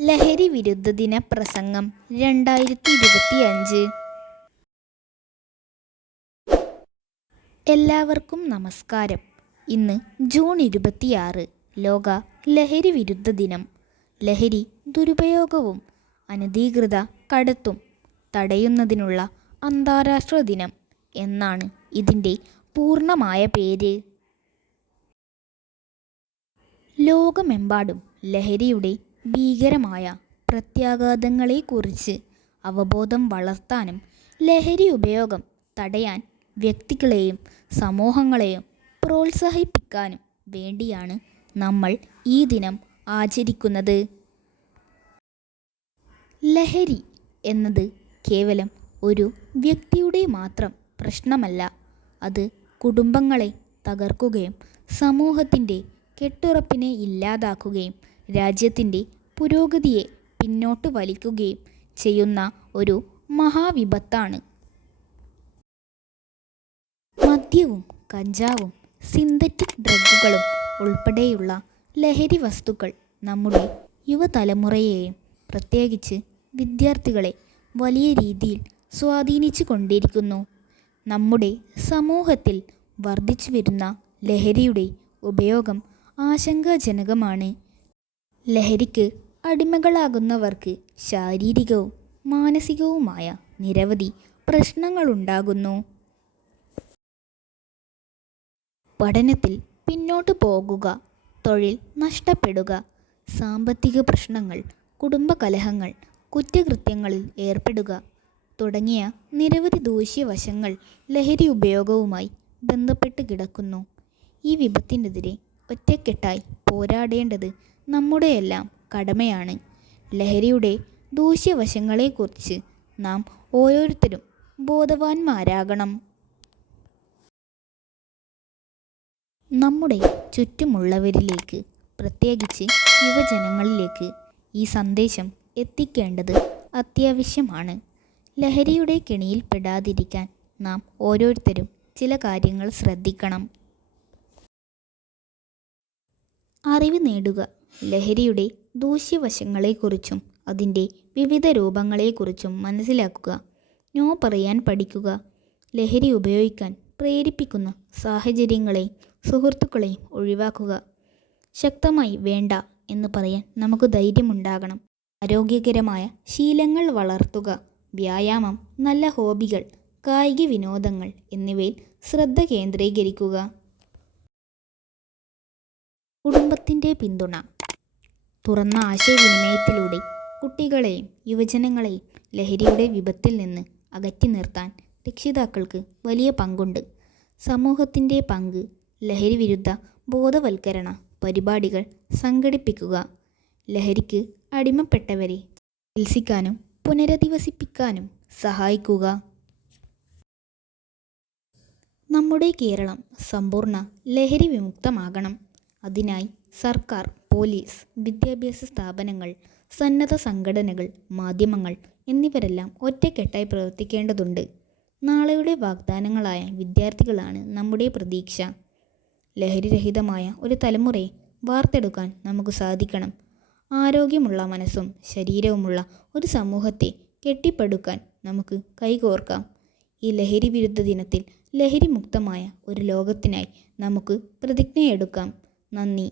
ലഹരി വിരുദ്ധ ദിന പ്രസംഗം 2025. എല്ലാവർക്കും നമസ്കാരം. ഇന്ന് ജൂൺ 26, ലോക ലഹരി വിരുദ്ധ ദിനം. ലഹരി ദുരുപയോഗവും അനധികൃത കടത്തും തടയുന്നതിനുള്ള അന്താരാഷ്ട്ര ദിനം എന്നാണ് ഇതിൻ്റെ പൂർണ്ണമായ പേര്. ലോകമെമ്പാടും ലഹരിയുടെ ഭീകരമായ പ്രത്യാഘാതങ്ങളെക്കുറിച്ച് അവബോധം വളർത്താനും ലഹരി ഉപയോഗം തടയാൻ വ്യക്തികളെയും സമൂഹങ്ങളെയും പ്രോത്സാഹിപ്പിക്കാനും വേണ്ടിയാണ് നമ്മൾ ഈ ദിനം ആചരിക്കുന്നത്. ലഹരി എന്നത് കേവലം ഒരു വ്യക്തിയുടെ മാത്രം പ്രശ്നമല്ല. അത് കുടുംബങ്ങളെ തകർക്കുകയും സമൂഹത്തിൻ്റെ കെട്ടുറപ്പിനെ ഇല്ലാതാക്കുകയും രാജ്യത്തിൻ്റെ പുരോഗതിയെ പിന്നോട്ട് വലിക്കുകയും ചെയ്യുന്ന ഒരു മഹാവിപത്താണ്. മദ്യവും കഞ്ചാവും സിന്തറ്റിക് ഡ്രഗുകളും ഉൾപ്പെടെയുള്ള ലഹരി വസ്തുക്കൾ നമ്മുടെ യുവതലമുറയെയും പ്രത്യേകിച്ച് വിദ്യാർത്ഥികളെ വലിയ രീതിയിൽ സ്വാധീനിച്ചു കൊണ്ടിരിക്കുന്നു. നമ്മുടെ സമൂഹത്തിൽ വർദ്ധിച്ചു വരുന്ന ലഹരിയുടെ ഉപയോഗം ആശങ്കാജനകമാണ്. ലഹരിക്ക് അടിമകളാകുന്നവർക്ക് ശാരീരികവും മാനസികവുമായ നിരവധി പ്രശ്നങ്ങളുണ്ടാകുന്നു. പഠനത്തിൽ പിന്നോട്ട് പോകുക, തൊഴിൽ നഷ്ടപ്പെടുക, സാമ്പത്തിക പ്രശ്നങ്ങൾ, കുടുംബകലഹങ്ങൾ, കുറ്റകൃത്യങ്ങളിൽ ഏർപ്പെടുക തുടങ്ങിയ നിരവധി ദൂഷ്യവശങ്ങൾ ലഹരി ഉപയോഗവുമായി ബന്ധപ്പെട്ട് കിടക്കുന്നു. ഈ വിപത്തിനെതിരെ ഒറ്റക്കെട്ടായി പോരാടേണ്ടത് നമ്മുടെയെല്ലാം കടമയാണ്. ലഹരിയുടെ ദൂഷ്യവശങ്ങളെക്കുറിച്ച് നാം ഓരോരുത്തരും ബോധവാന്മാരാകണം. നമ്മുടെ ചുറ്റുമുള്ളവരിലേക്ക്, പ്രത്യേകിച്ച് യുവജനങ്ങളിലേക്ക് ഈ സന്ദേശം എത്തിക്കേണ്ടത് അത്യാവശ്യമാണ്. ലഹരിയുടെ കെണിയിൽ പെടാതിരിക്കാൻ നാം ഓരോരുത്തരും ചില കാര്യങ്ങൾ ശ്രദ്ധിക്കണം. അറിവ് നേടുക. ലഹരിയുടെ ദൂഷ്യവശങ്ങളെക്കുറിച്ചും അതിൻ്റെ വിവിധ രൂപങ്ങളെക്കുറിച്ചും മനസ്സിലാക്കുക. നോ പറയാൻ പഠിക്കുക. ലഹരി ഉപയോഗിക്കാൻ പ്രേരിപ്പിക്കുന്ന സാഹചര്യങ്ങളെയും സുഹൃത്തുക്കളെയും ഒഴിവാക്കുക. ശക്തമായി വേണ്ട എന്ന് പറയാൻ നമുക്ക് ധൈര്യമുണ്ടാകണം. ആരോഗ്യകരമായ ശീലങ്ങൾ വളർത്തുക. വ്യായാമം, നല്ല ഹോബികൾ, കായിക വിനോദങ്ങൾ എന്നിവയിൽ ശ്രദ്ധ കേന്ദ്രീകരിക്കുക. കുടുംബത്തിൻ്റെ പിന്തുണ. തുറന്ന ആശയവിനിമയത്തിലൂടെ കുട്ടികളെയും യുവജനങ്ങളെയും ലഹരിയുടെ വിപത്തിൽ നിന്ന് അകറ്റി നിർത്താൻ രക്ഷിതാക്കൾക്ക് വലിയ പങ്കുണ്ട്. സമൂഹത്തിൻ്റെ പങ്ക്. ലഹരി വിരുദ്ധ ബോധവൽക്കരണ പരിപാടികൾ സംഘടിപ്പിക്കുക. ലഹരിക്ക് അടിമപ്പെട്ടവരെ ചികിത്സിക്കാനും പുനരധിവസിപ്പിക്കാനും സഹായിക്കുക. നമ്മുടെ കേരളം സമ്പൂർണ്ണ ലഹരി വിമുക്തമാകണം. അതിനായി സർക്കാർ, പോലീസ്, വിദ്യാഭ്യാസ സ്ഥാപനങ്ങൾ, സന്നദ്ധ സംഘടനകൾ, മാധ്യമങ്ങൾ എന്നിവരെല്ലാം ഒറ്റക്കെട്ടായി പ്രവർത്തിക്കേണ്ടതുണ്ട്. നാളെയുടെ വാഗ്ദാനങ്ങളായ വിദ്യാർത്ഥികളാണ് നമ്മുടെ പ്രതീക്ഷ. ലഹരിരഹിതമായ ഒരു തലമുറയെ വാർത്തെടുക്കാൻ നമുക്ക് സാധിക്കണം. ആരോഗ്യമുള്ള മനസ്സും ശരീരവുമുള്ള ഒരു സമൂഹത്തെ കെട്ടിപ്പടുക്കാൻ നമുക്ക് കൈകോർക്കാം. ഈ ലഹരി വിരുദ്ധ ദിനത്തിൽ ലഹരി മുക്തമായ ഒരു ലോകത്തിനായി നമുക്ക് പ്രതിജ്ഞയെടുക്കാം. നന്ദി.